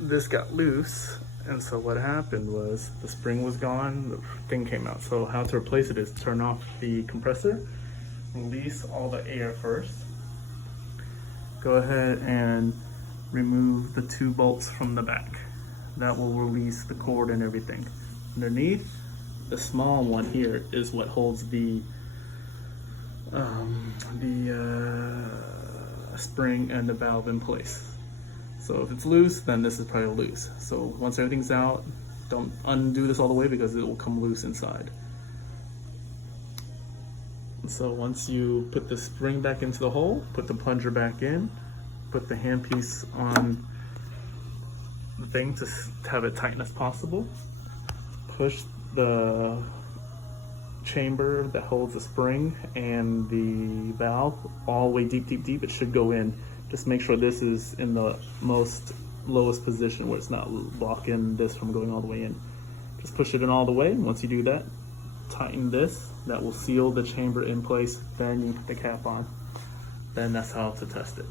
this got loose, and so what happened was the spring was gone, the thing came out. So how to replace it is turn off the compressor, release all the air first, go ahead and remove the 2 bolts from the back. That will release the cord and everything. Underneath, the small one here is what holds the spring and the valve in place. So if it's loose, then this is probably loose. So once everything's out, don't undo this all the way because it will come loose inside. So once you put the spring back into the hole, put the plunger back in, put the handpiece on the thing to have it tighten as possible, push the chamber that holds the spring and the valve all the way deep. It should go in. Just make sure this is in the lowest position where it's not blocking this from going all the way in. Just push it in all the way. Once you do that, tighten this. That will seal the chamber in place. Then you put the cap on. Then that's how to test it.